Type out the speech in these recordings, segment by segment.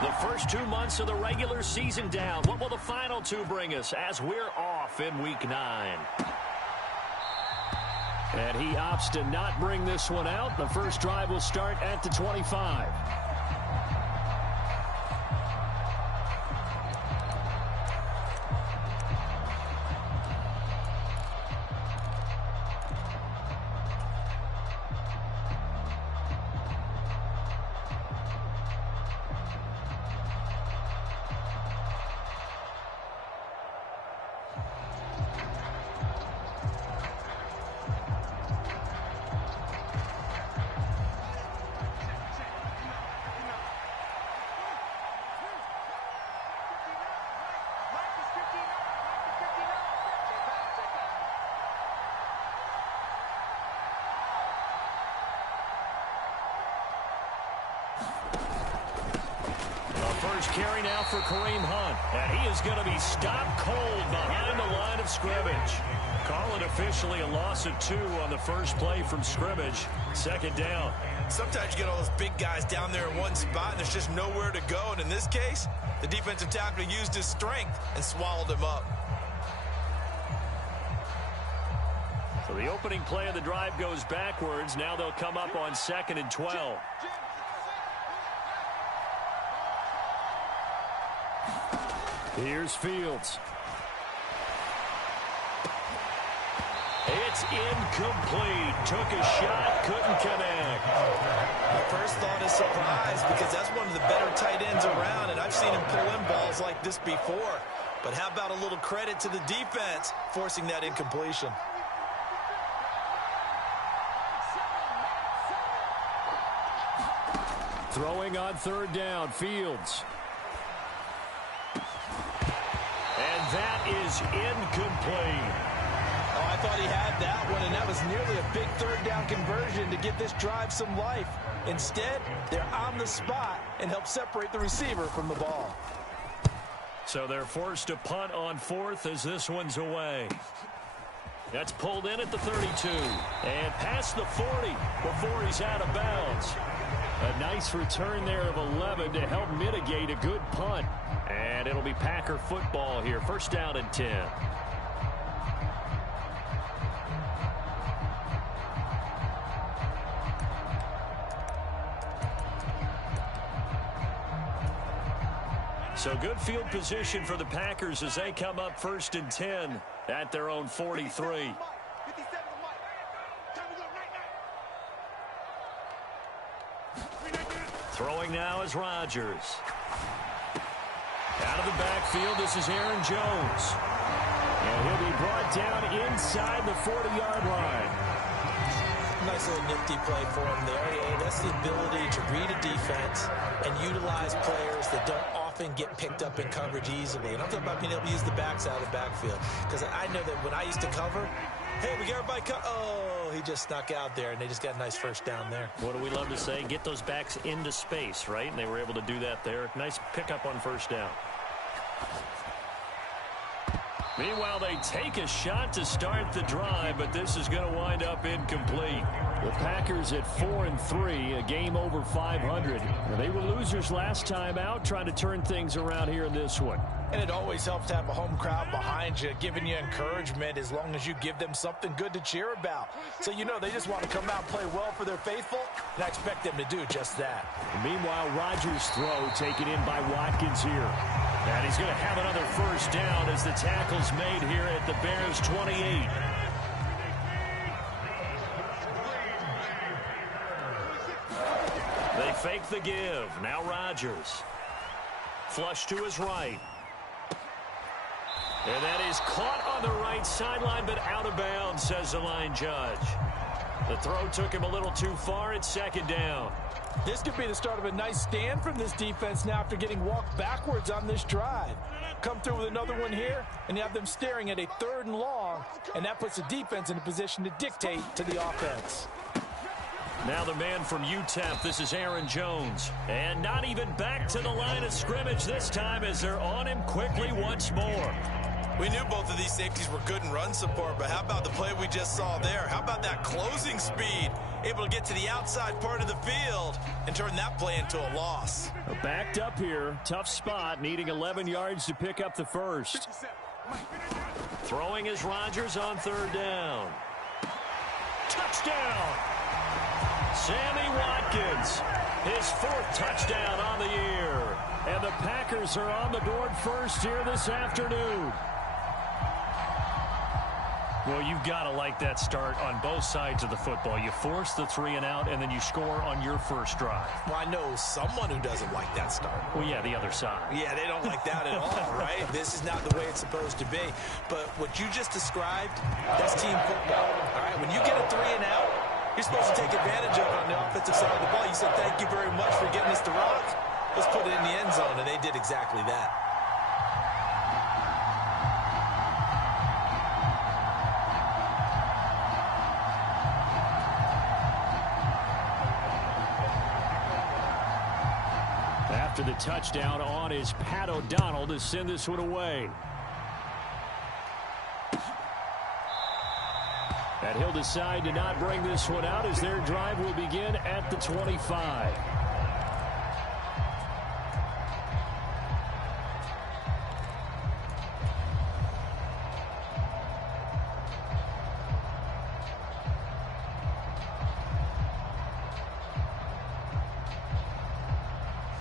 The first 2 months of the regular season down. What will the final two bring us as we're off in Week 9? And he opts to not bring this one out. The first drive will start at the 25. Carry now for Kareem Hunt, and he is going to be stopped cold behind the line of scrimmage. Call it officially a loss of 2 on the first play from scrimmage. Second down. Sometimes you get all those big guys down there in one spot, and there's just nowhere to go. And in this case, the defensive tackle used his strength and swallowed him up. So the opening play of the drive goes backwards. Now they'll come up on 2nd and 12. Here's Fields. It's incomplete. Took a shot, couldn't connect. My first thought is surprise, because that's one of the better tight ends around, and I've seen him pull in balls like this before. But how about a little credit to the defense forcing that incompletion? Throwing on 3rd down, Fields. And that is incomplete. Oh, I thought he had that one, and that was nearly a big 3rd down conversion to give this drive some life. Instead, they're on the spot and help separate the receiver from the ball. So they're forced to punt on 4th as this one's away. That's pulled in at the 32 and past the 40 before he's out of bounds. A nice return there of 11 to help mitigate a good punt. And it'll be Packer football here. First down and 10. So good field position for the Packers as they come up 1st and 10 at their own 43. Throwing now is Rodgers. Out of the backfield, this is Aaron Jones. And he'll be brought down inside the 40-yard line. Nice little nifty play for him there. Yeah, that's the ability to read a defense and utilize players that don't often get picked up in coverage easily. And I'm talking about being able to use the backs out of the backfield. Because I know that when I used to cover, hey, we got everybody oh, he just snuck out there, and they just got a nice first down there. What do we love to say? Get those backs into space, right? And they were able to do that there. Nice pickup on first down. Meanwhile, they take a shot to start the drive, but this is going to wind up incomplete. The Packers at 4-3, a game over 500. They were losers last time out, trying to turn things around here in this one. And it always helps to have a home crowd behind you, giving you encouragement as long as you give them something good to cheer about. So you know they just want to come out and play well for their faithful, and I expect them to do just that. Meanwhile, Rodgers' throw taken in by Watkins here. And he's going to have another first down as the tackle's made here at the Bears' 28. They fake the give. Now Rodgers. Flush to his right. And that is caught on the right sideline, but out of bounds, says the line judge. The throw took him a little too far. It's second down. This could be the start of a nice stand from this defense now after getting walked backwards on this drive. Come through with another one here, and you have them staring at a 3rd and long, and that puts the defense in a position to dictate to the offense. Now the man from UTEP, this is Aaron Jones. And not even back to the line of scrimmage this time as they're on him quickly once more. We knew both of these safeties were good in run support, but how about the play we just saw there? How about that closing speed? able to get to the outside part of the field and turn that play into a loss. Backed up here, tough spot, needing 11 yards to pick up the first. Throwing is Rodgers on third down. Touchdown! Sammy Watkins, his fourth touchdown on the year. And the Packers are on the board first here this afternoon. Well, you've got to like that start on both sides of the football. You force the 3-and-out, and then you score on your first drive. Well, I know someone who doesn't like that start. Well, yeah, the other side. Yeah, they don't like that at all, right? This is not the way it's supposed to be. But what you just described, that's team football. All right, when you get a 3-and-out, you're supposed to take advantage of it on the offensive side of the ball. You said, thank you very much for getting us the rock. Let's put it in the end zone, and they did exactly that. After the touchdown on is Pat O'Donnell to send this one away. And he'll decide to not bring this one out as their drive will begin at the 25.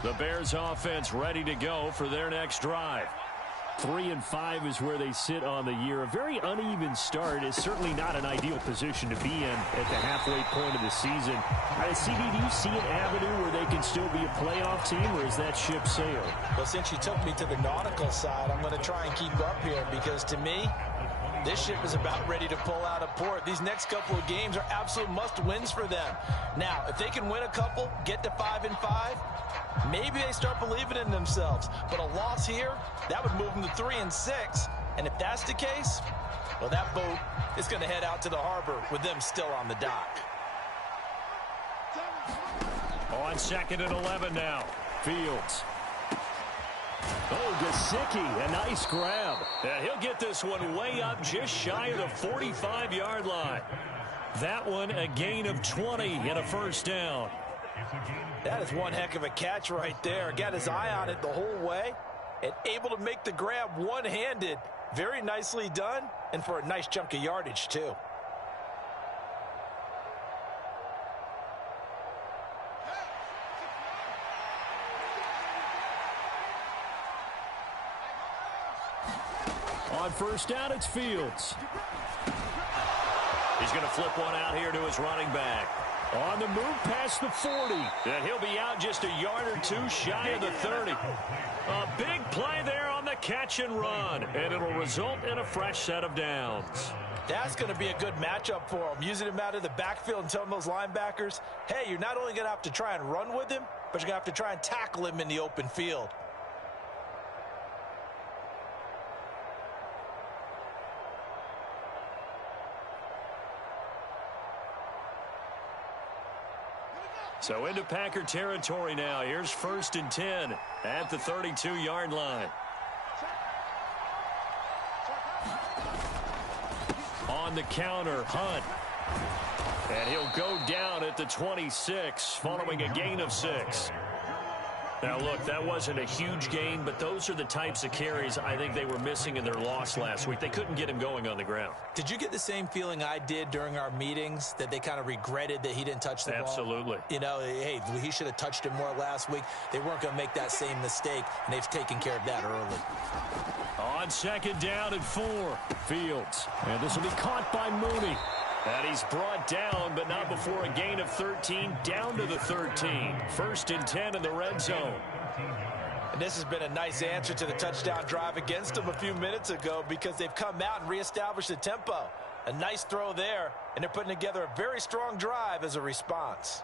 The Bears offense ready to go for their next drive. 3-5 is where they sit on the year. A very uneven start is certainly not an ideal position to be in at the halfway point of the season. CD, do you see an avenue where they can still be a playoff team, or is that ship sailed? Well, since you took me to the nautical side, I'm going to try and keep up here because to me, this ship is about ready to pull out of port. These next couple of games are absolute must-wins for them. Now, if they can win a couple, get to 5-5, maybe they start believing in themselves. But a loss here, that would move them to 3-6. And if that's the case, well, that boat is going to head out to the harbor with them still on the dock. On 2nd and 11 now. Fields. Oh, Gesicki, a nice grab. Yeah, he'll get this one way up just shy of the 45-yard line. That one a gain of 20 and a first down. That is one heck of a catch right there. Got his eye on it the whole way and able to make the grab one-handed. Very nicely done, and for a nice chunk of yardage, too. On first down, it's Fields. He's going to flip one out here to his running back. On the move past the 40. And he'll be out just a yard or two shy of the 30. A big play there on the catch and run. And it'll result in a fresh set of downs. That's going to be a good matchup for him. Using him out of the backfield and telling those linebackers, hey, you're not only going to have to try and run with him, but you're going to have to try and tackle him in the open field. So into Packer territory now. Here's 1st and 10 at the 32-yard line. On the counter, Hunt. And he'll go down at the 26 following a gain of 6. Now, look, that wasn't a huge gain, but those are the types of carries I think they were missing in their loss last week. They couldn't get him going on the ground. Did you get the same feeling I did during our meetings, that they kind of regretted that he didn't touch the ball? Absolutely. You know, hey, he should have touched it more last week. They weren't going to make that same mistake, and they've taken care of that early. On 2nd down and 4, Fields. And this will be caught by Mooney. And he's brought down, but not before a gain of 13, down to the 13. 1st and 10 in the red zone. And this has been a nice answer to the touchdown drive against them a few minutes ago because they've come out and reestablished the tempo. A nice throw there, and they're putting together a very strong drive as a response.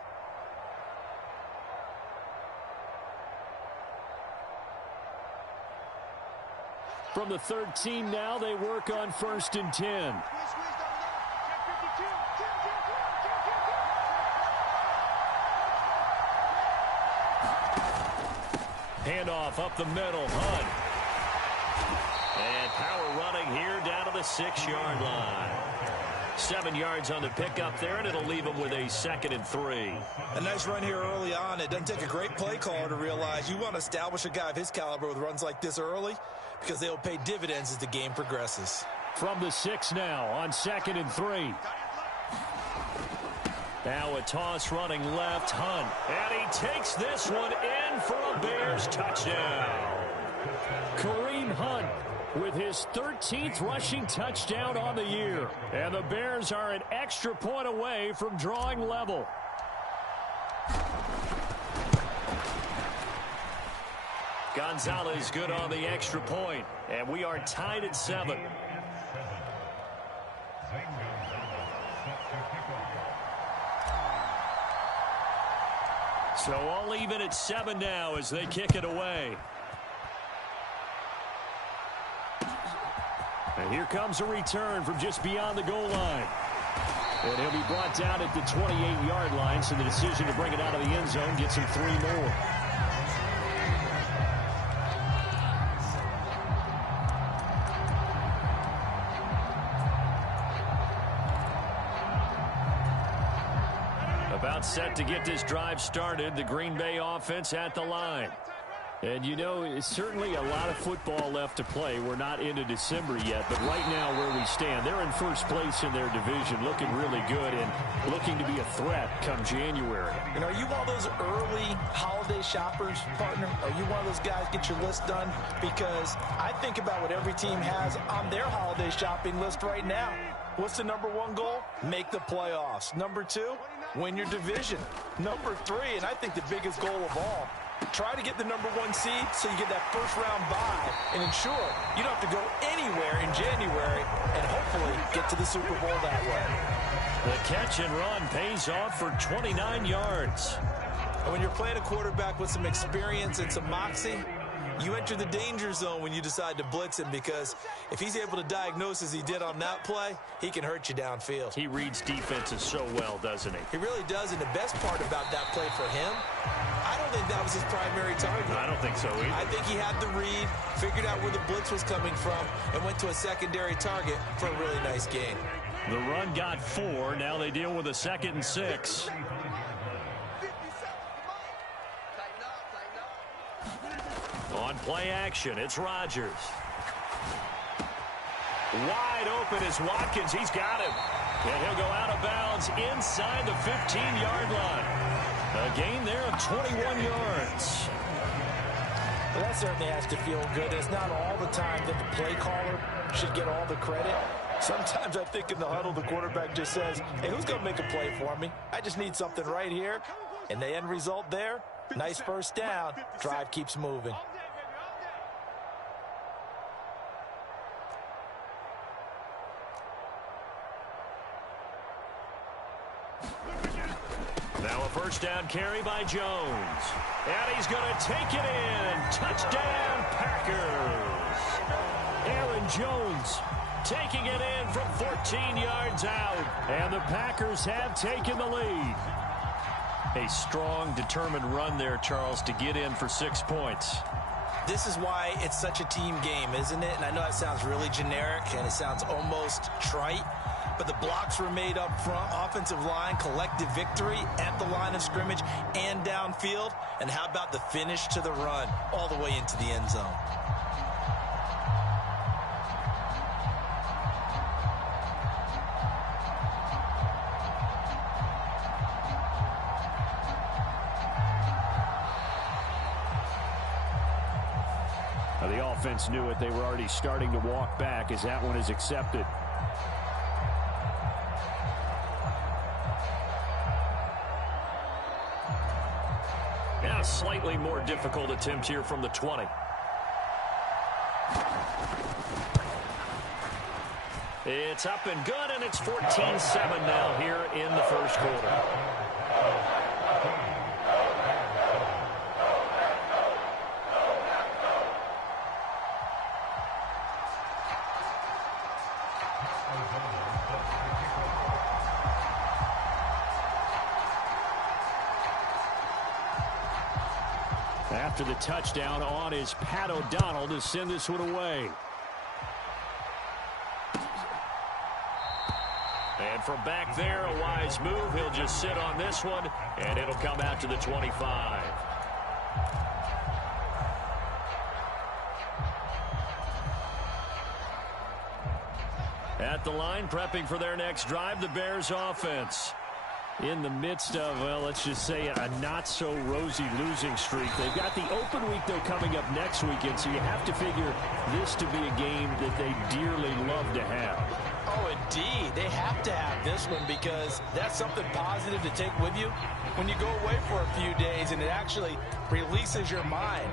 From the 13 now, they work on 1st and 10. Handoff up the middle, Hunt. And power running here down to the 6-yard line. 7 yards on the pickup there, and it'll leave them with a 2nd and 3. A nice run here early on. It doesn't take a great play caller to realize you want to establish a guy of his caliber with runs like this early because they'll pay dividends as the game progresses. From the 6 now on 2nd and 3. Now a toss running left, Hunt. And he takes this one in for a Bears touchdown. Kareem Hunt with his 13th rushing touchdown on the year. And the Bears are an extra point away from drawing level. Gonzalez good on the extra point. And we are tied at 7. So all even at 7 now as they kick it away. And here comes a return from just beyond the goal line. And he'll be brought down at the 28-yard line, so the decision to bring it out of the end zone gets him 3 more. About set to get this drive started, the Green Bay offense at the line. And, you know, it's certainly a lot of football left to play. We're not into December yet, but right now where we stand, they're in first place in their division, looking really good and looking to be a threat come January. And are you one of those early holiday shoppers, partner? Are you one of those guys get your list done? Because I think about what every team has on their holiday shopping list right now. What's the number 1 goal? Make the playoffs. Number 2, win your division. Number 3, and I think the biggest goal of all, try to get the number 1 seed so you get that first-round bye and ensure you don't have to go anywhere in January and hopefully get to the Super Bowl that way. The catch and run pays off for 29 yards. And when you're playing a quarterback with some experience and some moxie, you enter the danger zone when you decide to blitz him, because if he's able to diagnose as he did on that play, he can hurt you downfield. He reads defenses so well, doesn't he? He really does, and the best part about that play for him, I don't think that was his primary target. I don't think so either. I think he had the read, figured out where the blitz was coming from, and went to a secondary target for a really nice gain. The run got 4. Now they deal with a 2nd and 6. On play action, it's Rodgers. Wide open is Watkins. He's got him. And he'll go out of bounds inside the 15-yard line. A gain there of 21 yards. Well, that certainly has to feel good. It's not all the time that the play caller should get all the credit. Sometimes I think in the huddle, the quarterback just says, hey, who's going to make a play for me? I just need something right here. And the end result there, nice first down. Drive keeps moving. Now a first down carry by Jones. And he's going to take it in. Touchdown, Packers. Aaron Jones taking it in from 14 yards out. And the Packers have taken the lead. A strong, determined run there, Charles, to get in for 6 points. This is why it's such a team game, isn't it? And I know that sounds really generic and it sounds almost trite, but the blocks were made up front, offensive line, collective victory at the line of scrimmage and downfield. And how about the finish to the run all the way into the end zone? The offense knew it. They were already starting to walk back as that one is accepted. Now a slightly more difficult attempt here from the 20. It's up and good, and it's 14-7 now here in the first quarter. After the touchdown, on is Pat O'Donnell to send this one away. from back there, a wise move. He'll just sit on this one, and it'll come out to the 25. At the line, prepping for their next drive, the Bears offense. In the midst of, well, let's just say a not-so-rosy losing streak. They've got the open week, though, coming up next weekend, so you have to figure this to be a game that they dearly love to have. Oh, indeed. They have to have this one because that's something positive to take with you when you go away for a few days, and it actually releases your mind.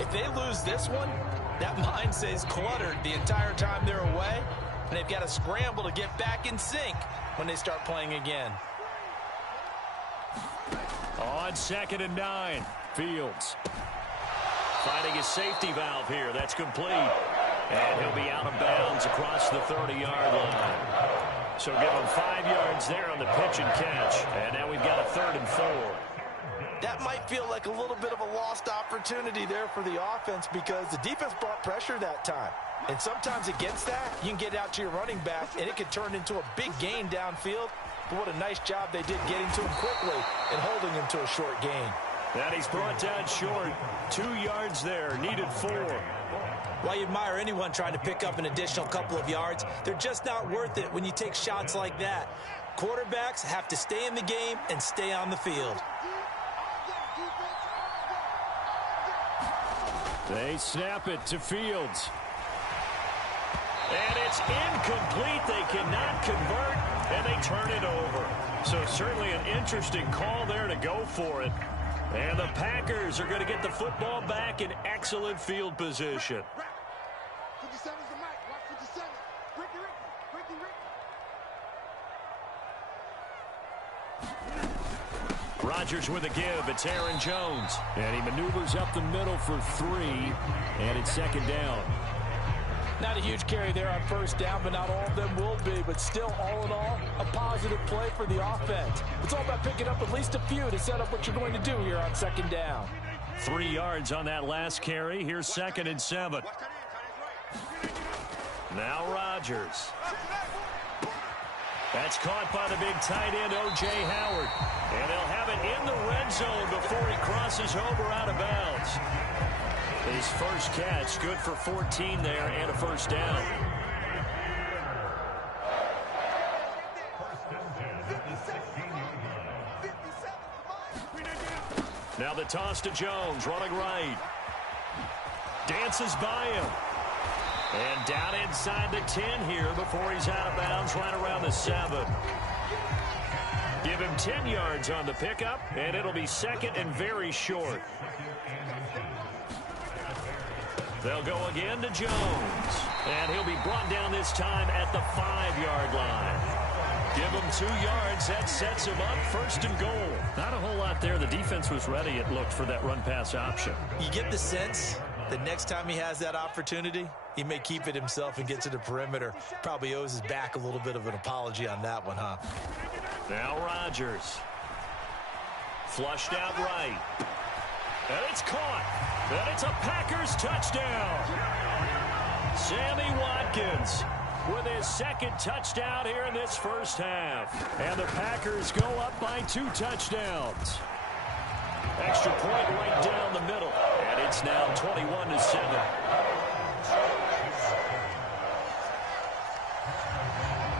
If they lose this one, that mind stays cluttered the entire time they're away, and they've got to scramble to get back in sync when they start playing again. On 2nd and 9, Fields finding his safety valve here. That's complete. And he'll be out of bounds across the 30-yard line. So give him 5 yards there on the pitch and catch. And now we've got a 3rd and 4. That might feel like a little bit of a lost opportunity there for the offense because the defense brought pressure that time. And sometimes against that, you can get out to your running back, and it can turn into a big gain downfield. But what a nice job they did getting to him quickly and holding him to a short gain. And he's brought down short. 2 yards there, needed 4. While you admire anyone trying to pick up an additional couple of yards, they're just not worth it when you take shots like that. Quarterbacks have to stay in the game and stay on the field. They snap it to Fields. And it's incomplete. They cannot convert, and they turn it over. So certainly an interesting call there to go for it. And the Packers are going to get the football back in excellent field position. Rodgers with a give. It's Aaron Jones. And he maneuvers up the middle for 3. And it's 2nd down. Not a huge carry there on 1st down, but not all of them will be. But still, all in all, a positive play for the offense. It's all about picking up at least a few to set up what you're going to do here on 2nd down. 3 yards on that last carry. Here's 2nd and 7. Now Rodgers. That's caught by the big tight end, O.J. Howard. And they'll have it in the red zone before he crosses over out of bounds. His first catch, good for 14 there and a 1st down. Now the toss to Jones, running right. Dances by him. And down inside the 10 here before he's out of bounds right around the 7. Give him 10 yards on the pickup, and it'll be 2nd and very short. They'll go again to Jones. And he'll be brought down this time at the 5-yard line. Give him 2 yards. That sets him up 1st and goal. Not a whole lot there. The defense was ready, it looked, for that run-pass option. You get the sense that next time he has that opportunity, he may keep it himself and get to the perimeter. Probably owes his back a little bit of an apology on that one, huh? Now Rodgers. Flushed out right. And it's caught. And it's a Packers touchdown. Sammy Watkins with his 2nd touchdown here in this 1st half. And the Packers go up by 2 touchdowns. Extra point right down the middle. And it's now 21-7.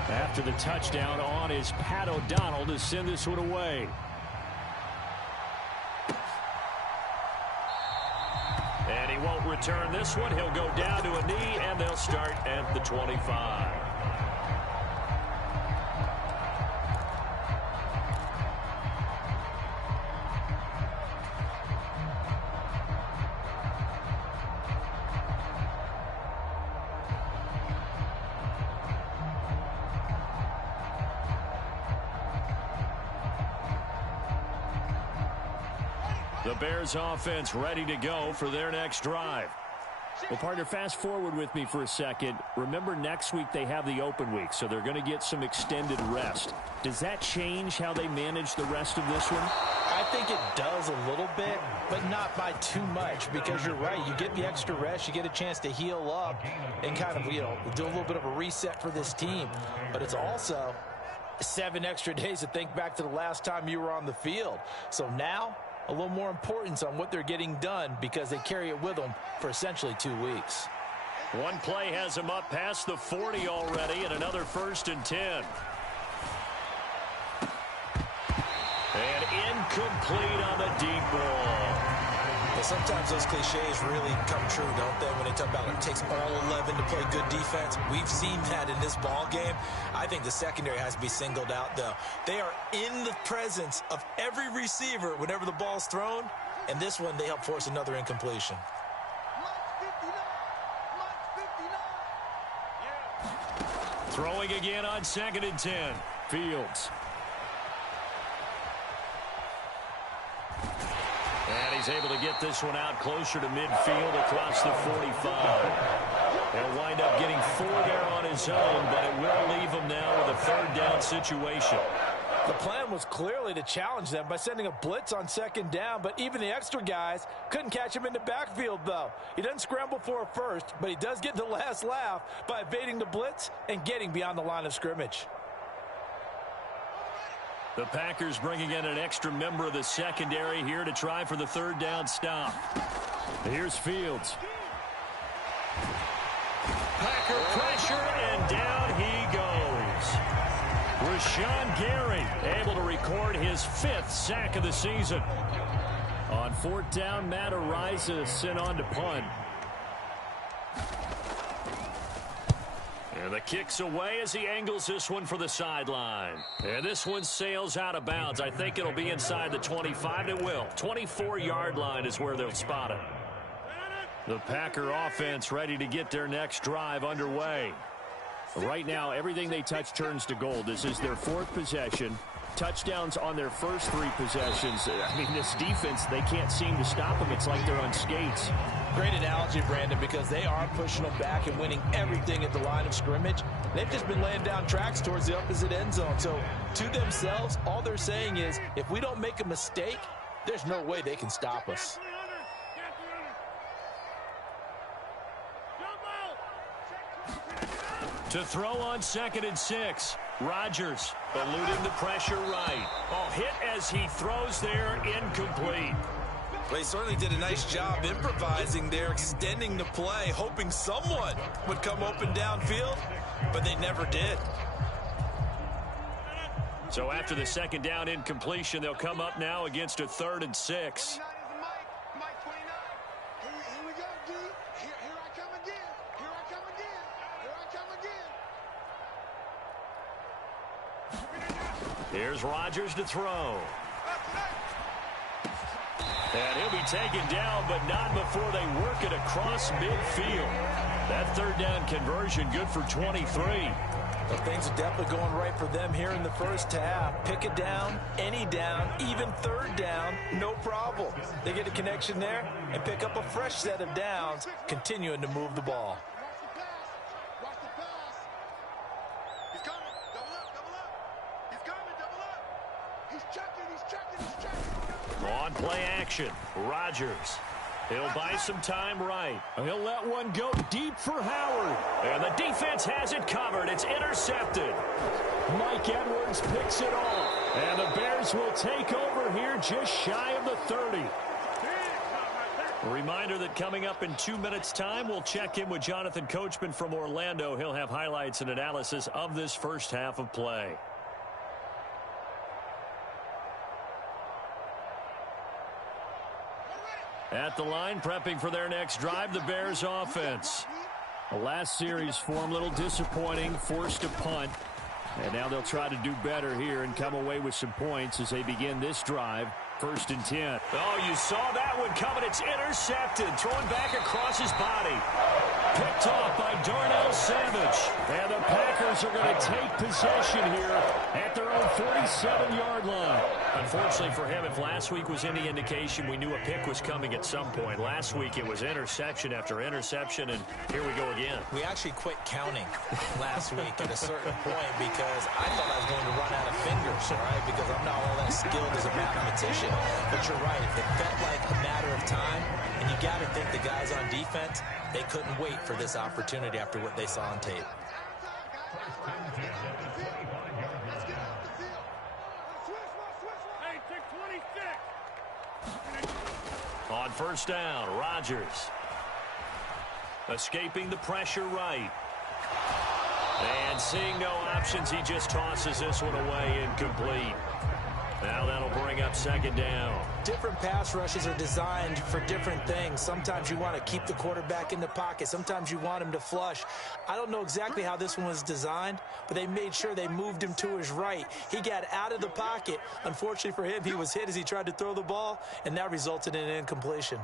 After the touchdown on is Pat O'Donnell to send this one away. And he won't return this one. He'll go down to a knee, and they'll start at the 25. The Bears offense ready to go for their next drive. Well, partner, fast forward with me for a second. Remember, next week they have the open week, so they're going to get some extended rest. Does that change how they manage the rest of this one? I think it does a little bit, but not by too much, because you're right. You get the extra rest, you get a chance to heal up and kind of, do a little bit of a reset for this team. But it's also 7 extra days to think back to the last time you were on the field. So now, a little more importance on what they're getting done because they carry it with them for essentially 2 weeks. One play has him up past the 40 already, and another 1st and 10. And incomplete on the deep ball. Well, sometimes those cliches really come true, don't they, when they talk about it takes all 11 to play good defense. We've seen that in this ball game. I think the secondary has to be singled out, though. They are in the presence of every receiver whenever the ball's thrown, and this one they help force another incompletion. Throwing again on 2nd and 10. Fields. And he's able to get this one out closer to midfield across the 45. He'll wind up getting 4 there on his own, but it will leave him now with a 3rd down situation. The plan was clearly to challenge them by sending a blitz on 2nd down, but even the extra guys couldn't catch him in the backfield, though. He doesn't scramble for a first, but he does get the last laugh by evading the blitz and getting beyond the line of scrimmage. The Packers bringing in an extra member of the secondary here to try for the 3rd down stop. Here's Fields. Packer pressure, and down he goes. Rashawn Gary able to record his 5th sack of the season. On 4th down, Matt Ariza sent on to punt. And the kick's away as he angles this one for the sideline. And this one sails out of bounds. I think it'll be inside the 25. It will. 24-yard line is where they'll spot it. The Packer offense ready to get their next drive underway. Right now, everything they touch turns to gold. This is their 4th possession. Touchdowns on their first 3 possessions. I mean, this defense, they can't seem to stop them. It's like they're on skates. Great analogy, Brandon, because they are pushing them back and winning everything at the line of scrimmage. They've just been laying down tracks towards the opposite end zone. So, to themselves, all they're saying is, if we don't make a mistake, there's no way they can stop us. To throw on 2nd and 6. Rodgers eluding the pressure right. Oh, hit as he throws there, incomplete. Well, he certainly did a nice job improvising there, extending the play, hoping someone would come open downfield, but they never did. So after the 2nd down incompletion, they'll come up now against a 3rd and 6. Here's Rodgers to throw. And he'll be taken down, but not before they work it across midfield. That 3rd down conversion good for 23. Well, things are definitely going right for them here in the first half. Pick it down, any down, even 3rd down, no problem. They get a connection there and pick up a fresh set of downs, continuing to move the ball. On play action, Rodgers. He'll buy some time right. He'll let one go deep for Howard. And the defense has it covered. It's intercepted. Mike Edwards picks it off. And the Bears will take over here just shy of the 30. A reminder that coming up in 2 minutes' time, we'll check in with Jonathan Coachman from Orlando. He'll have highlights and analysis of this first half of play. At the line, prepping for their next drive, the Bears offense. The last series for them, a little disappointing, forced to punt. And now they'll try to do better here and come away with some points as they begin this drive. 1st and 10. Oh, you saw that one coming. It's intercepted. Thrown back across his body. Picked off by Darnell Savage. And the Packers are going to take possession here at their own 47-yard line. Unfortunately for him, if last week was any indication, we knew a pick was coming at some point. Last week it was interception after interception, and here we go again. We actually quit counting last week at a certain point because I thought I was going to run out of fingers, all right, because I'm not all that skilled as a mathematician. But you're right. It felt like a matter of time, and you got to think the guys on defense, they couldn't wait for this opportunity after what they saw on tape. first down. Rodgers escaping the pressure right. And seeing no options, he just tosses this one away, incomplete. Now that'll bring up second down. Different pass rushes are designed for different things. Sometimes you want to keep the quarterback in the pocket. Sometimes you want him to flush. I don't know exactly how this one was designed, but they made sure they moved him to his right. He got out of the pocket. Unfortunately for him, he was hit as he tried to throw the ball, and that resulted in an incompletion.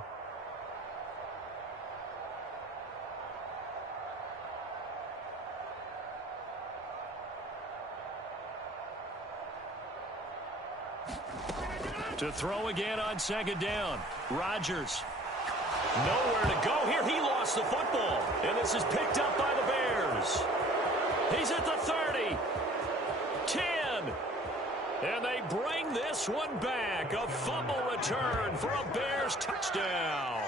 To throw again on second down. Rodgers. Nowhere to go here. He lost the football. And this is picked up by the Bears. He's at the 30. 10. And they bring this one back. A fumble return for a Bears touchdown.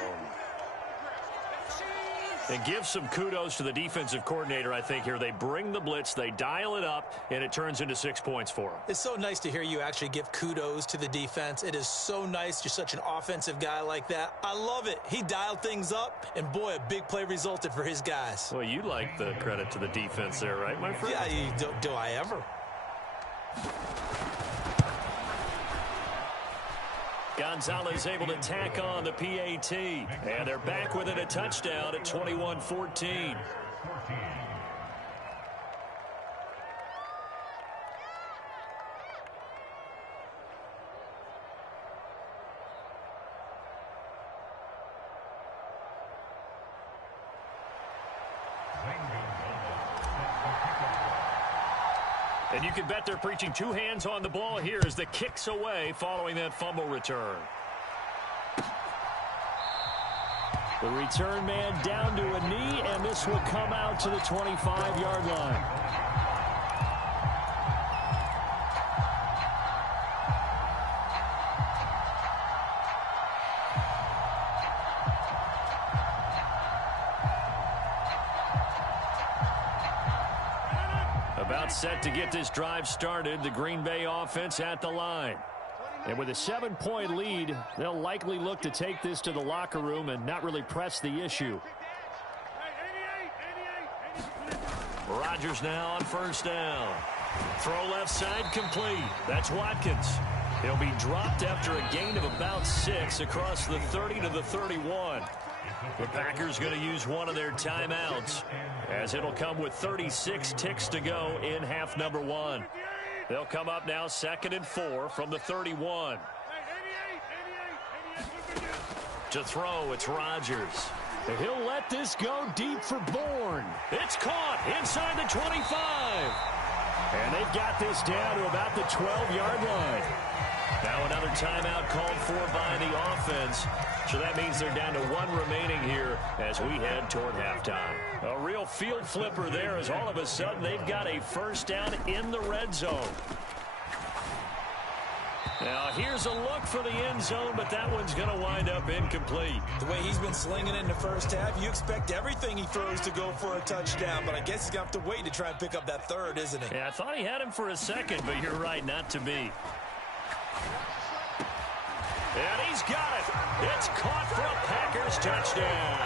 And give some kudos to the defensive coordinator, I think, here. They bring the blitz, they dial it up, and it turns into 6 points for them. It's so nice to hear you actually give kudos to the defense. It is so nice. You're such an offensive guy like that. I love it. He dialed things up, and boy, a big play resulted for his guys. Well, you like the credit to the defense there, right, my friend? Yeah, do I ever? Gonzalez able to tack on the PAT. And they're back within a touchdown at 21-14. And you can bet they're preaching two hands on the ball here as the kick's away following that fumble return. The return man down to a knee, and this will come out to the 25-yard line. About set to get this drive started, the Green Bay offense at the line. And with a 7-point lead, they'll likely look to take this to the locker room and not really press the issue. Rodgers now on first down. Throw left side complete. That's Watkins. He'll be dropped after a gain of about 6 across the 30 to the 31. The Packers going to use one of their timeouts, as it'll come with 36 ticks to go in half number 1. They'll come up now 2nd and 4 from the 31. To throw, it's Rodgers. He'll let this go deep for Bourne. It's caught inside the 25. And they've got this down to about the 12-yard line. Now another timeout called for by the offense. So that means they're down to 1 remaining here as we head toward halftime. A real field flipper there as all of a sudden they've got a first down in the red zone. Now here's a look for the end zone, but that one's going to wind up incomplete. The way he's been slinging in the first half, you expect everything he throws to go for a touchdown, but I guess he's going to have to wait to try and pick up that third, isn't he? Yeah, I thought he had him for a second, but you're right, not to be. And he's got it. It's caught for a Packers touchdown.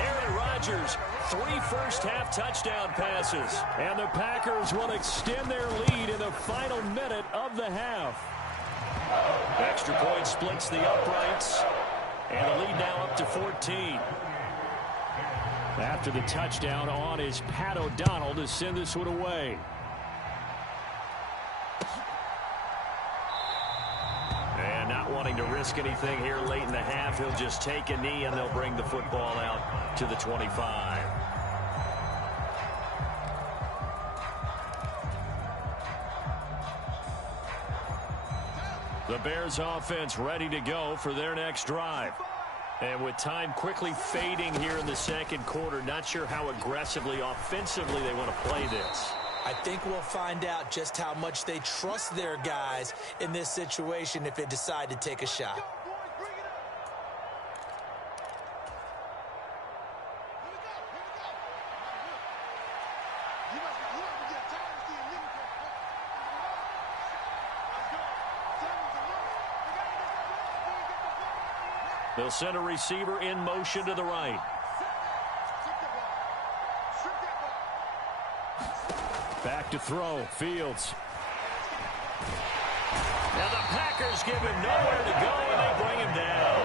Aaron Rodgers, 3 first-half touchdown passes. And the Packers will extend their lead in the final minute of the half. Extra point splits the uprights. And the lead now up to 14. After the touchdown on is Pat O'Donnell to send this one away. And not wanting to risk anything here late in the half, he'll just take a knee and they'll bring the football out to the 25. The Bears offense ready to go for their next drive. And with time quickly fading here in the second quarter, not sure how aggressively, offensively they want to play this. I think we'll find out just how much they trust their guys in this situation if they decide to take a shot. They'll send a receiver in motion to the right. Back to throw. Fields. Now the Packers give him nowhere to go, and they bring him down.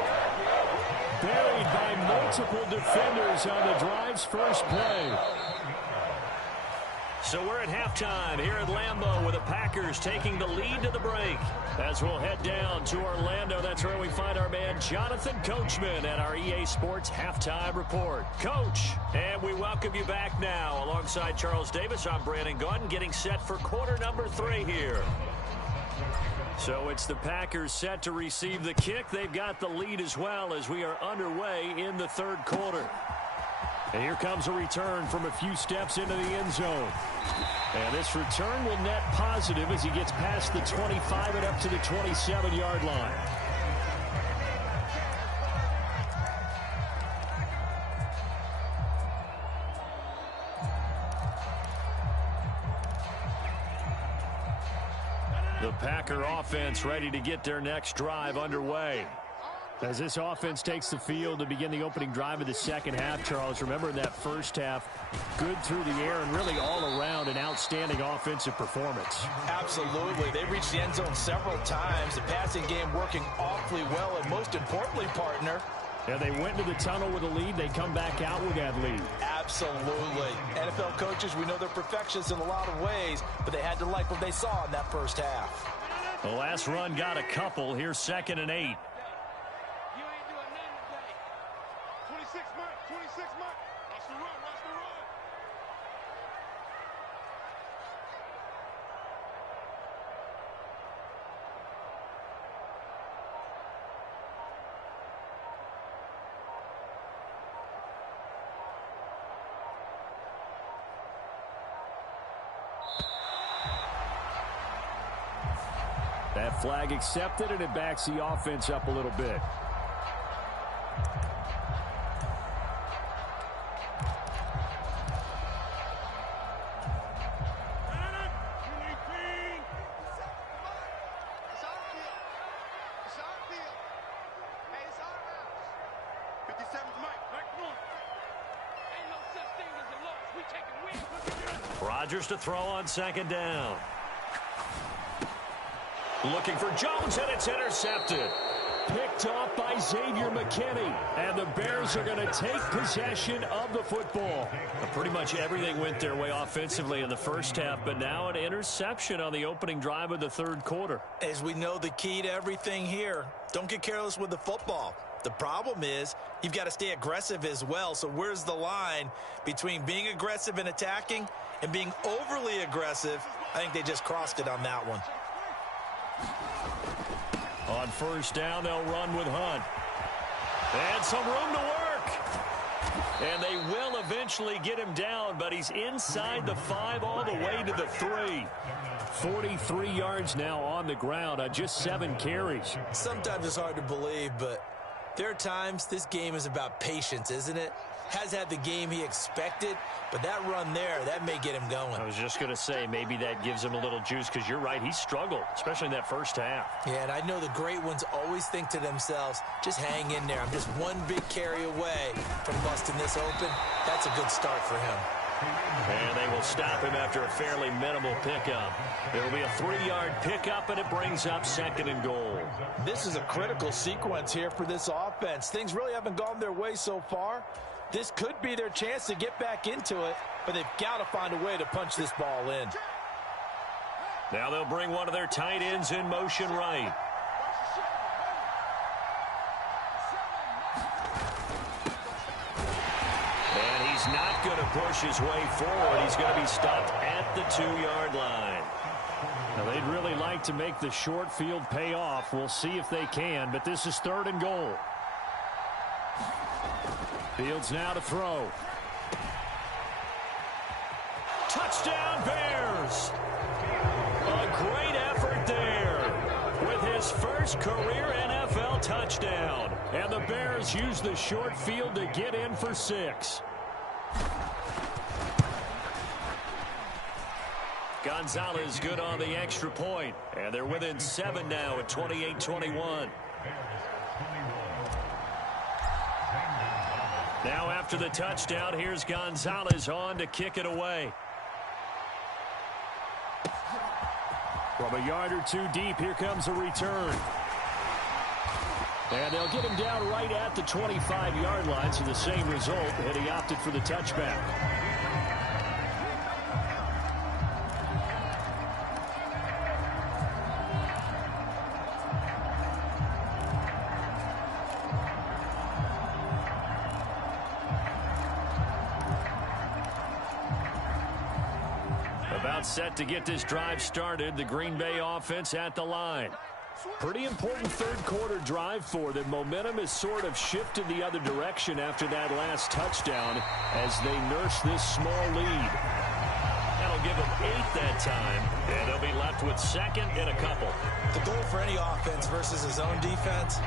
Buried by multiple defenders on the drive's first play. So we're at halftime here at Lambeau with the Packers taking the lead to the break. As we'll head down to Orlando, that's where we find our man Jonathan Coachman at our EA Sports Halftime Report. Coach, and we welcome you back now. Alongside Charles Davis, I'm Brandon Gaudin, getting set for quarter number 3 here. So it's the Packers set to receive the kick. They've got the lead as well as we are underway in the third quarter. And here comes a return from a few steps into the end zone. And this return will net positive as he gets past the 25 and up to the 27-yard line. The Packer offense ready to get their next drive underway. As this offense takes the field to begin the opening drive of the second half, Charles, remember in that first half, good through the air and really all around an outstanding offensive performance. Absolutely. They reached the end zone several times. The passing game working awfully well, and most importantly, partner, yeah, they went to the tunnel with a lead. They come back out with that lead. Absolutely. NFL coaches, we know they're perfectionists in a lot of ways, but they had to like what they saw in that first half. The last run got a couple. Here's 2nd and 8. 26 mark. Watch the run. Watch the run. That flag accepted, and it backs the offense up a little bit. Rodgers to throw on 2nd down. Looking for Jones, and it's intercepted. Picked off by Xavier McKinney. And the Bears are going to take possession of the football. Pretty much everything went their way offensively in the first half, but now an interception on the opening drive of the third quarter. As we know, the key to everything here, don't get careless with the football. The problem is you've got to stay aggressive as well. So where's the line between being aggressive and attacking and being overly aggressive? I think they just crossed it on that one. On 1st down, they'll run with Hunt. And some room to work. And they will eventually get him down, but he's inside the 5 all the way to the 3. 43 yards now on the ground on just 7 carries. Sometimes it's hard to believe, but there are times this game is about patience, isn't it? Has had the game he expected, but that run there, that may get him going. I was just going to say, maybe that gives him a little juice, because you're right, he struggled, especially in that first half. Yeah, and I know the great ones always think to themselves, just hang in there. I'm just one big carry away from busting this open. That's a good start for him. And they will stop him after a fairly minimal pickup. It will be a 3-yard pickup, and it brings up 2nd and goal. This is a critical sequence here for this offense. Things really haven't gone their way so far. This could be their chance to get back into it, but they've got to find a way to punch this ball in. Now they'll bring one of their tight ends in motion right. And he's not going to push his way forward. He's going to be stopped at the 2-yard line. Now they'd really like to make the short field pay off. We'll see if they can, but this is 3rd and goal. Fields now to throw. Touchdown, Bears! A great effort there with his first career NFL touchdown. And the Bears use the short field to get in for 6. Gonzalez good on the extra point. And they're within 7 now at 28-21. Now after the touchdown, here's Gonzalez on to kick it away. From a yard or two deep, here comes a return. And they'll get him down right at the 25-yard line, so the same result, and he opted for the touchback. About set to get this drive started, the Green Bay offense at the line. Pretty important third-quarter drive for them. Momentum has sort of shifted the other direction after that last touchdown as they nurse this small lead. That'll give them 8 that time, and they'll be left with second and a couple. The goal for any offense versus his own defense,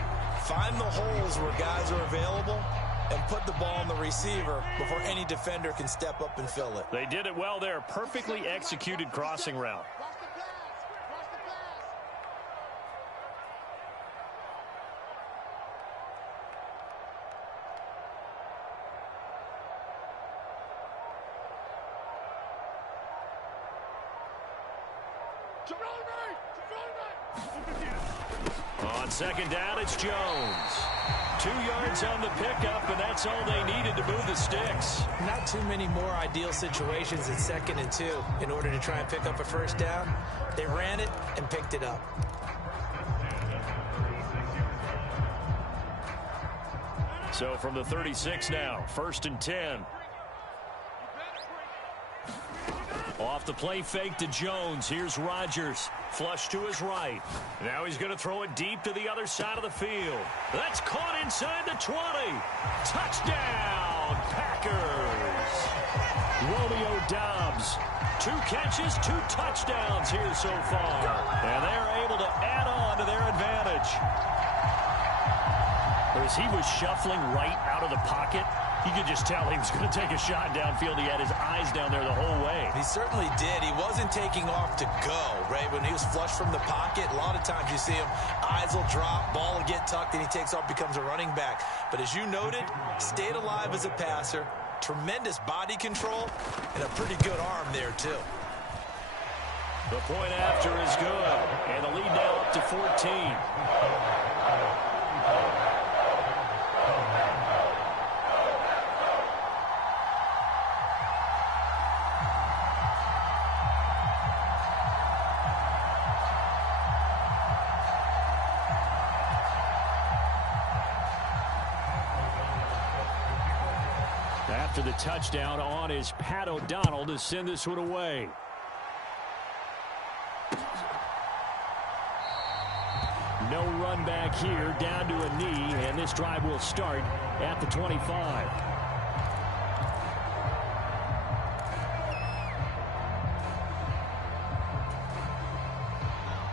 find the holes where guys are available and put the ball on the receiver before any defender can step up and fill it. They did it well there. Perfectly executed crossing route. On second down, it's Jones. 2 yards on the pickup, and that's all they needed to move the sticks. Not too many more ideal situations at 2nd and 2 in order to try and pick up a first down. They ran it and picked it up. So from the 36 now, 1st and 10. Off the play fake to Jones. Here's Rodgers. Flush to his right. Now he's going to throw it deep to the other side of the field. That's caught inside the 20. Touchdown, Packers. Romeo Doubs. 2 catches, 2 touchdowns here so far. And they're able to add on to their advantage. As he was shuffling right out of the pocket, you could just tell he was going to take a shot downfield. He had his eyes down there the whole way. He certainly did. He wasn't taking off to go, right? When he was flushed from the pocket, a lot of times you see him, eyes will drop, ball will get tucked, and he takes off, becomes a running back. But as you noted, stayed alive as a passer, tremendous body control, and a pretty good arm there, too. The point after is good, and the lead now up to 14. After the touchdown on is Pat O'Donnell to send this one away. No run back here, down to a knee, and this drive will start at the 25.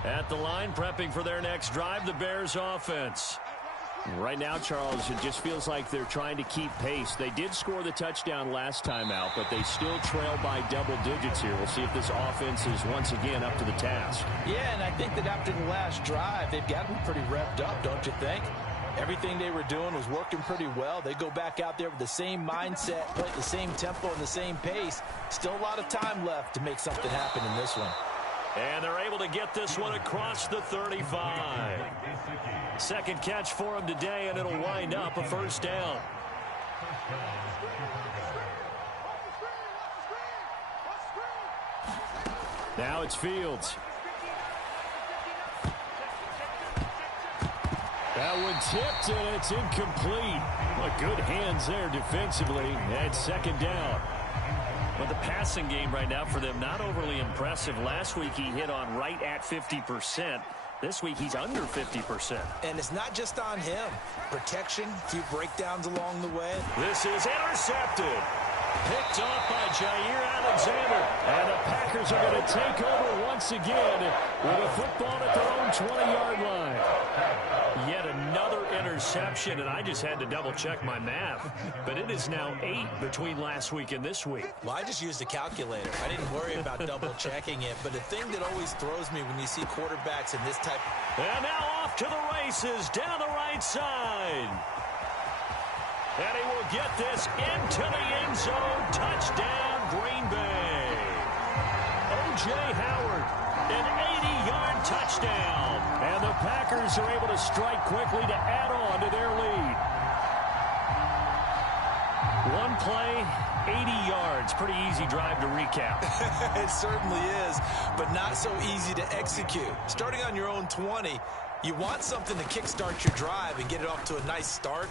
At the line, prepping for their next drive, the Bears offense. Right now, Charles, it just feels like they're trying to keep pace. They did score the touchdown last time out, but they still trail by double digits here. We'll see if this offense is once again up to the task. Yeah, and I think that after the last drive, they've got to be pretty revved up, don't you think? Everything they were doing was working pretty well. They go back out there with the same mindset, play at the same tempo and the same pace. Still a lot of time left to make something happen in this one. And they're able to get this one across the 35. Second catch for him today, and it'll wind up a first down. Now it's Fields. That one tipped, and it's incomplete. But good hands there defensively at second down. But the passing game right now for them, not overly impressive. Last week he hit on right at 50%. This week he's under 50%. And it's not just on him. Protection, a few breakdowns along the way. This is intercepted. Picked off by Jair Alexander. And the Packers are going to take over once again with a football at their own 20-yard line. Yet another interception, and I just had to double-check my math. But it is now 8 between last week and this week. Well, I just used a calculator. I didn't worry about double-checking it. But the thing that always throws me when you see quarterbacks in this type... And now off to the races down the right side. And he will get this into the end zone. Touchdown, Green Bay. O.J. Howard, an 80-yard touchdown. And the Packers are able to strike quickly to add on to their lead. One play, 80 yards. Pretty easy drive to recap. It certainly is, but not so easy to execute. Starting on your own 20, you want something to kickstart your drive and get it off to a nice start.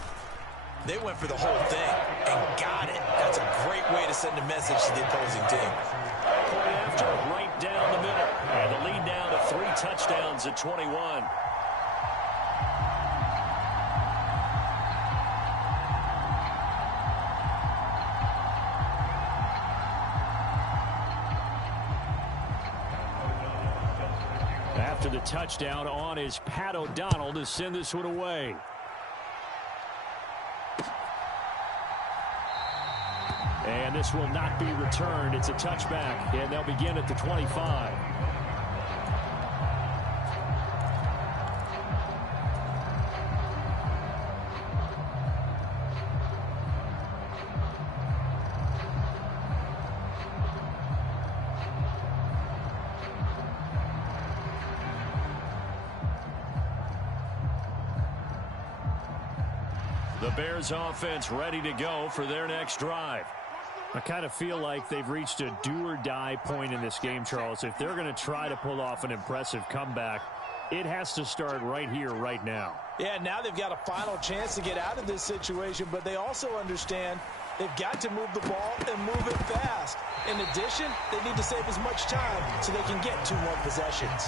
They went for the whole thing and got it. That's a great way to send a message to the opposing team. Point after, right down the middle. And the lead down to 3 touchdowns at 21. After the touchdown on is Pat O'Donnell to send this one away. And this will not be returned. It's a touchback, and they'll begin at the 25. The Bears offense ready to go for their next drive. I kind of feel like they've reached a do-or-die point in this game, Charles. If they're going to try to pull off an impressive comeback, it has to start right here, right now. Yeah, now they've got a final chance to get out of this situation, but they also understand they've got to move the ball and move it fast. In addition, they need to save as much time so they can get 2 more possessions.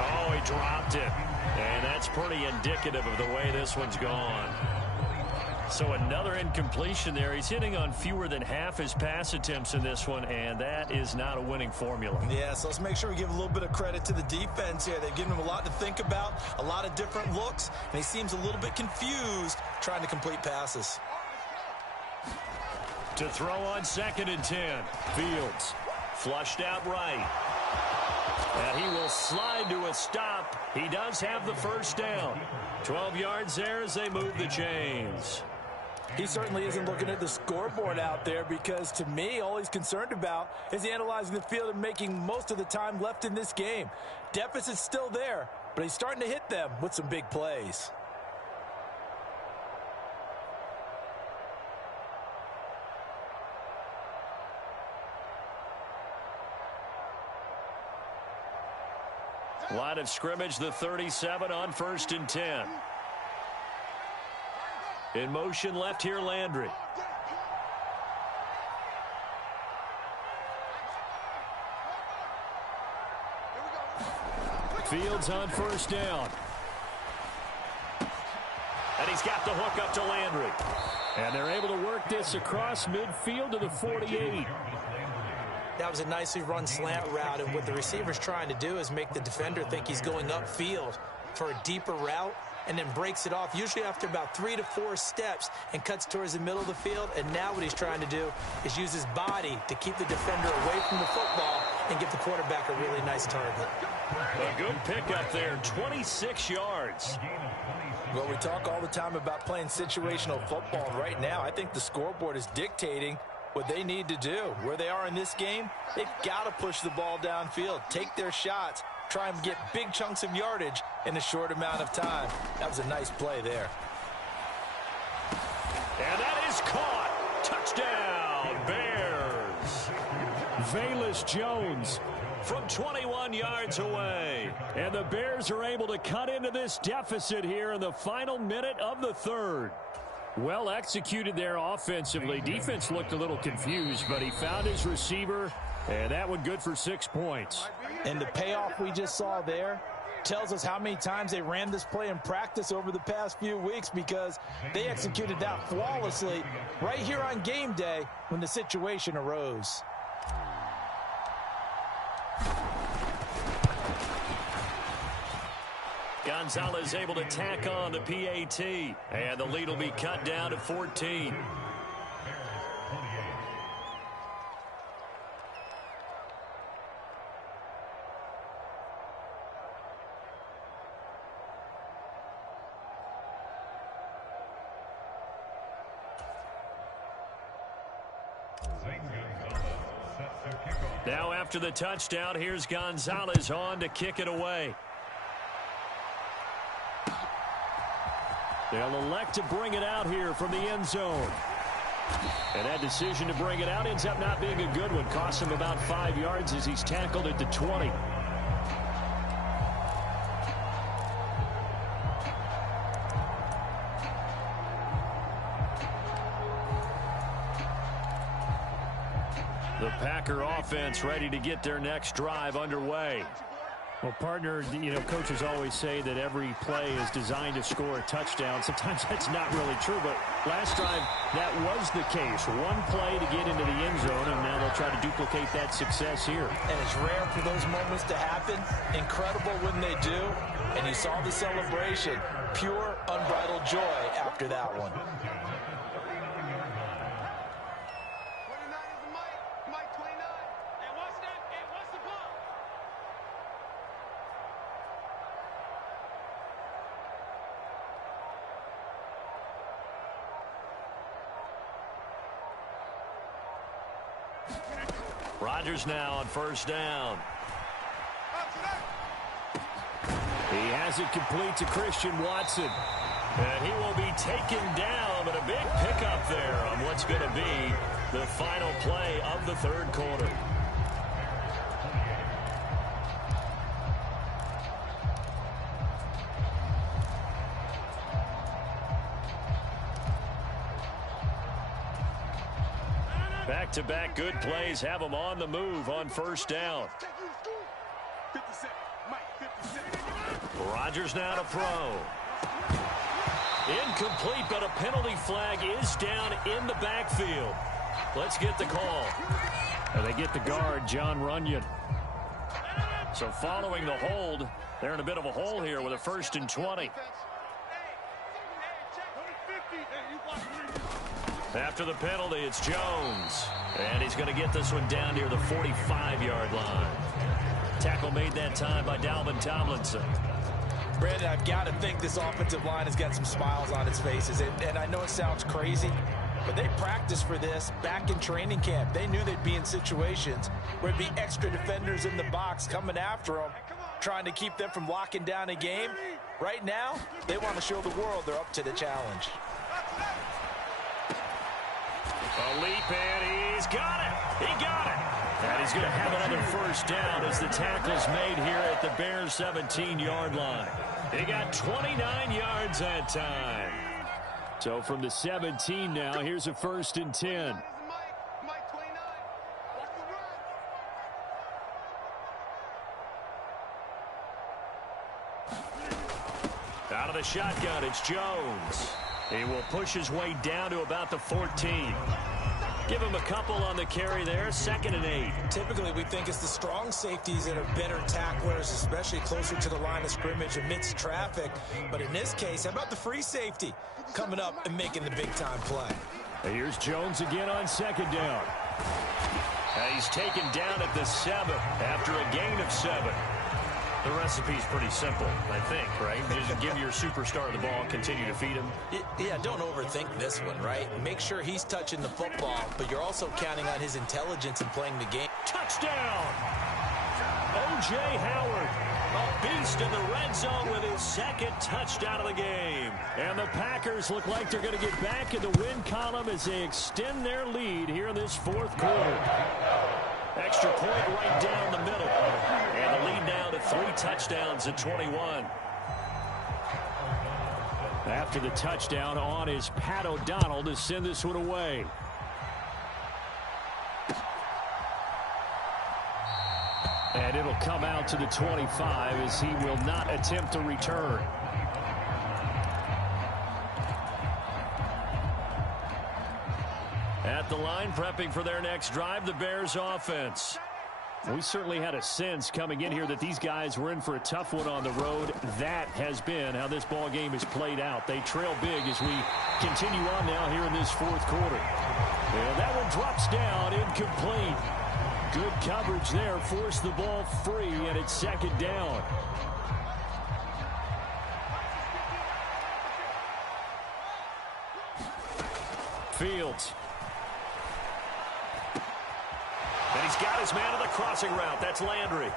Oh, he dropped it. And that's pretty indicative of the way this one's gone. So another incompletion there. He's hitting on fewer than half his pass attempts in this one, and that is not a winning formula. Yeah, so let's make sure we give a little bit of credit to the defense here. They've given him a lot to think about, a lot of different looks, and he seems a little bit confused trying to complete passes. To throw on 2nd and 10. Fields flushed out right. And he will slide to a stop. He does have the first down. 12 yards there as they move the chains. He certainly isn't looking at the scoreboard out there because, to me, all he's concerned about is analyzing the field and making most of the time left in this game. Deficit's still there, but he's starting to hit them with some big plays. Line of scrimmage, the 37 on 1st and 10. In motion left here, Landry. Fields on 1st down. And he's got the hook up to Landry. And they're able to work this across midfield to the 48. That was a nicely run slant route, and what the receiver's trying to do is make the defender think he's going upfield for a deeper route, and then breaks it off, usually after about 3 to 4 steps, and cuts towards the middle of the field. And now what he's trying to do is use his body to keep the defender away from the football and give the quarterback a really nice target. A good pickup there, 26 yards. Well, we talk all the time about playing situational football. Right now, I think the scoreboard is dictating what they need to do. Where they are in this game, they've got to push the ball downfield, take their shots, try and get big chunks of yardage in a short amount of time. That was a nice play there. And that is caught. Touchdown, Bears. Velus Jones from 21 yards away. And the Bears are able to cut into this deficit here in the final minute of the 3rd. Well executed there offensively. Defense looked a little confused, but he found his receiver, and that one good for 6 points. And the payoff we just saw there tells us how many times they ran this play in practice over the past few weeks, because they executed that flawlessly right here on game day when the situation arose. Gonzalez able to tack on the PAT, and the lead will be cut down to 14. Now after the touchdown, here's Gonzalez on to kick it away. They'll elect to bring it out here from the end zone. And that decision to bring it out ends up not being a good one. Costs him about 5 yards as he's tackled at the 20. The Packer offense ready to get their next drive underway. Well, partner, coaches always say that every play is designed to score a touchdown. Sometimes that's not really true, but last drive, that was the case. One play to get into the end zone, and now they'll try to duplicate that success here. And it's rare for those moments to happen. Incredible when they do. And you saw the celebration. Pure, unbridled joy after that one. 29 is Mike 29. And what's that? And what's the ball? Rodgers now on first down. He has it complete to Christian Watson. And he will be taken down, but a big pickup there on what's going to be the final play of the third quarter. Back-to-back good plays have him on the move on first down. 57. Mike 57. Rodgers now to throw. Incomplete, but a penalty flag is down in the backfield. Let's get the call. And they get the guard, John Runyon. So following the hold, they're in a bit of a hole here with a 1st and 20. After the penalty, it's Jones. And he's going to get this one down near the 45-yard line. Tackle made that time by Dalvin Tomlinson. Brandon, I've got to think this offensive line has got some smiles on its faces. And I know it sounds crazy, but they practiced for this back in training camp. They knew they'd be in situations where there'd be extra defenders in the box coming after them, trying to keep them from locking down a game. Right now, they want to show the world they're up to the challenge. A leap, and he's got it. He got it. And he's going to have another first down as the tackle's made here at the Bears' 17-yard line. He got 29 yards that time. So from the 17 now, here's a 1st and 10. Mike 29. Watch the run. Out of the shotgun, it's Jones. He will push his way down to about the 14. Give him a couple on the carry there, 2nd and 8. Typically, we think it's the strong safeties that are better tacklers, especially closer to the line of scrimmage amidst traffic. But in this case, how about the free safety coming up and making the big-time play? And here's Jones again on 2nd down. And he's taken down at the 7 after a gain of 7. The recipe's pretty simple, I think, right? Just give your superstar the ball, continue to feed him. Yeah, don't overthink this one, right? Make sure he's touching the football, but you're also counting on his intelligence in playing the game. Touchdown! O.J. Howard, a beast in the red zone with his 2nd touchdown of the game. And the Packers look like they're going to get back in the win column as they extend their lead here in this 4th quarter. Extra point right down the middle. And the lead now to 3 touchdowns at 21. After the touchdown on is Pat O'Donnell to send this one away. And it'll come out to the 25 as he will not attempt to return. At the line, prepping for their next drive, the Bears offense. We certainly had a sense coming in here that these guys were in for a tough one on the road. That has been how this ball game has played out. They trail big as we continue on now here in this 4th quarter. And that one drops down, incomplete. Good coverage there, forced the ball free, and it's 2nd down. Fields. And He's got his man on the crossing route. That's Landry.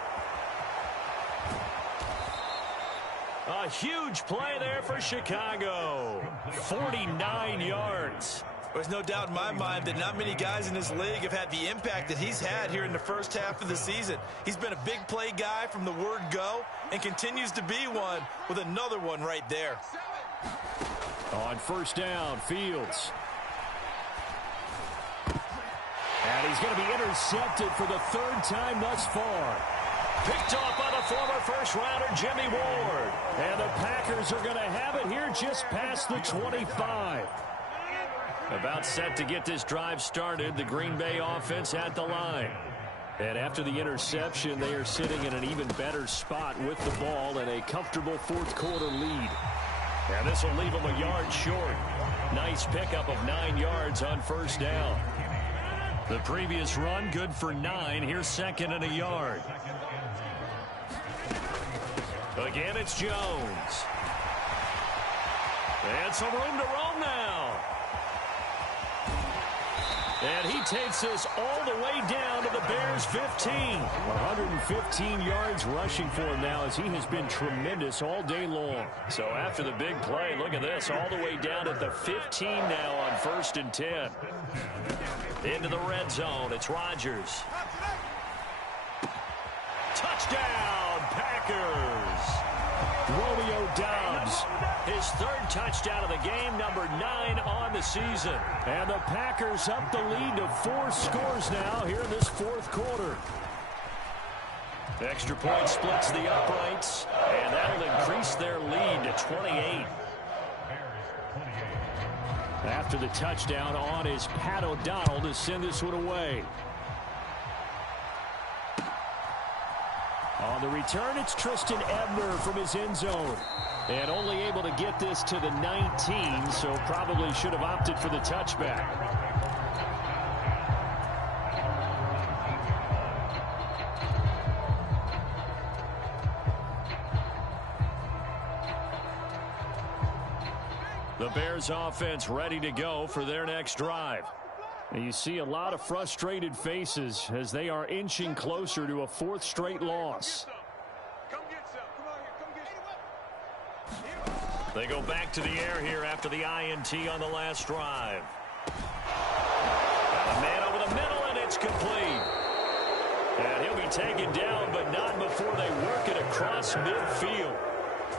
A huge play there for Chicago. 49 yards. There's no doubt in my mind that not many guys in this league have had the impact that he's had here in the first half of the season. He's been a big play guy from the word go and continues to be one with another one right there. On first down, Fields. And he's going to be intercepted for the third time thus far. Picked off by the former first-rounder, Jimmy Ward. And the Packers are going to have it here just past the 25. About set to get this drive started, the Green Bay offense at the line. And after the interception, they are sitting in an even better spot with the ball and a comfortable fourth-quarter lead. And this will leave them a yard short. Nice pickup of 9 yards on first down. The previous run, good for 9. Here's second and a yard. Again, it's Jones. And some room to roam now. And he takes this all the way down to the Bears' 15. 115 yards rushing for him now as he has been tremendous all day long. So after the big play, look at this, all the way down at the 15 now on first and 10. Into the red zone, it's Rodgers. Touchdown, Packers. Romeo Doubs. His third touchdown of the game, number 9 on the season. And the Packers up the lead to 4 scores now here in this fourth quarter. Extra point splits the uprights, and that'll increase their lead to 28. After the touchdown on is Pat O'Donnell to send this one away. On the return, it's Tristan Ebner from his end zone. And only able to get this to the 19, so probably should have opted for the touchback. The Bears offense ready to go for their next drive. And you see a lot of frustrated faces as they are inching closer to a 4th straight loss. They go back to the air here after the INT on the last drive. And a man over the middle, and it's complete. And he'll be taken down, but not before they work it across midfield.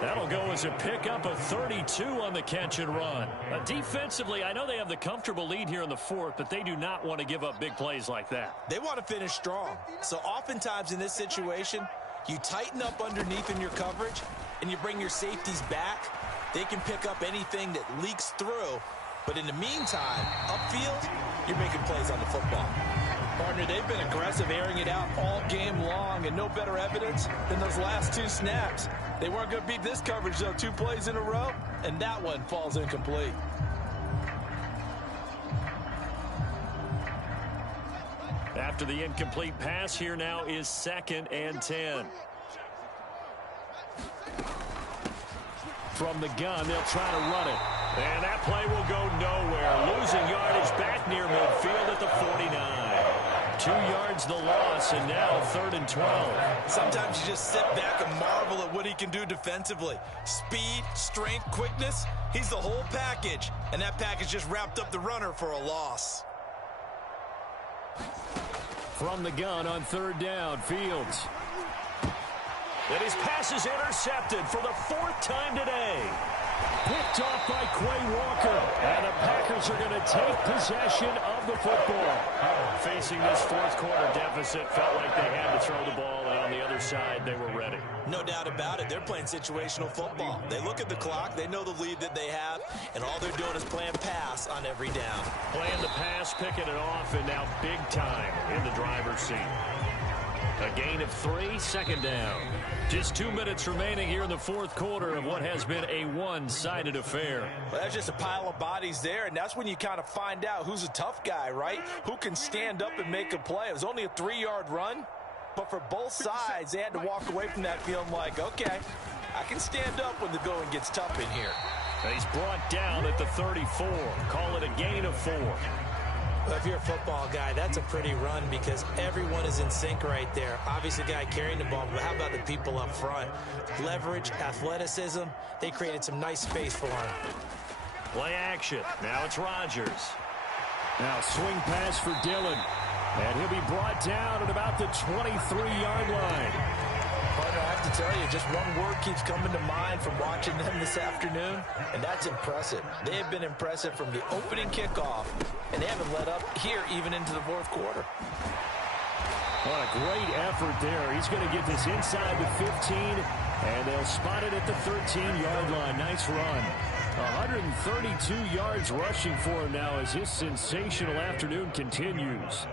That'll go as a pickup of 32 on the catch and run. Defensively, I know they have the comfortable lead here in the fourth, but they do not want to give up big plays like that. They want to finish strong. So oftentimes in this situation, you tighten up underneath in your coverage, and you bring your safeties back. They can pick up anything that leaks through. But in the meantime, upfield, you're making plays on the football. Partner, they've been aggressive, airing it out all game long, and no better evidence than those last 2 snaps. They weren't going to beat this coverage, though, 2 plays in a row, and that one falls incomplete. After the incomplete pass, here now is 2nd and 10. From the gun, they'll try to run it. And that play will go nowhere. Losing yardage back near midfield at the 49. 2 yards the loss, and now 3rd and 12. Sometimes you just sit back and marvel at what he can do defensively. Speed, strength, quickness, he's the whole package. And that package just wrapped up the runner for a loss. From the gun on 3rd down, Fields. And his pass is intercepted for the 4th time today. Picked off by Quay Walker. And the Packers are going to take possession of the football. Facing this 4th quarter deficit, felt like they had to throw the ball, and on the other side, they were ready. No doubt about it. They're playing situational football. They look at the clock, they know the lead that they have, and all they're doing is playing pass on every down. Playing the pass, picking it off, and now big time in the driver's seat. A gain of 3, 2nd down. Just 2 minutes remaining here in the 4th quarter of what has been a one-sided affair. Well, that's just a pile of bodies there, and that's when you kind of find out who's a tough guy, right? Who can stand up and make a play. It was only a 3-yard run, but for both sides, they had to walk away from that feeling like, okay, I can stand up when the going gets tough in here. And he's brought down at the 34. Call it a gain of 4. Well, if you're a football guy, that's a pretty run because everyone is in sync right there. Obviously, the guy carrying the ball, but how about the people up front? Leverage, athleticism, they created some nice space for him. Play action. Now it's Rodgers. Now swing pass for Dillon. And he'll be brought down at about the 23-yard line. Partner, I have to tell you, just one word keeps coming to mind from watching them this afternoon, and that's impressive. They have been impressive from the opening kickoff, and they haven't let up here even into the fourth quarter. What a great effort there. He's going to get this inside the 15, and they'll spot it at the 13-yard line. Nice run. 132 yards rushing for him now as his sensational afternoon continues.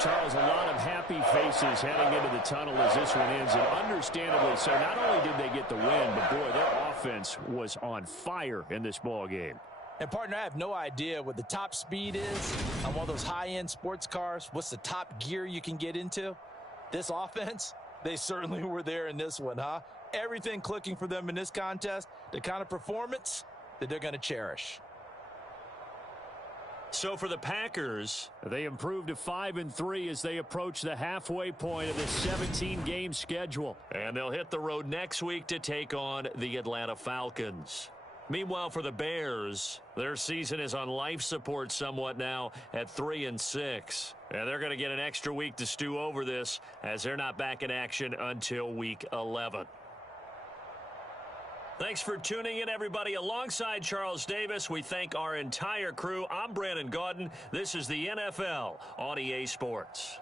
Charles, a lot of happy faces heading into the tunnel as this one ends, and understandably so. Not only did they get the win, but boy, their offense was on fire in this ball game. And partner, I have no idea what the top speed is on one of those high-end sports cars. What's the top gear you can get into? This offense, they certainly were there in this one, huh? Everything clicking for them in this contest, the kind of performance that they're going to cherish. So for the Packers, they improved to 5-3 as they approach the halfway point of this 17-game schedule. And they'll hit the road next week to take on the Atlanta Falcons. Meanwhile, for the Bears, their season is on life support somewhat now at 3-6. And they're going to get an extra week to stew over this as they're not back in action until week 11. Thanks for tuning in, everybody. Alongside Charles Davis, we thank our entire crew. I'm Brandon Gaudin. This is the NFL on EA Sports.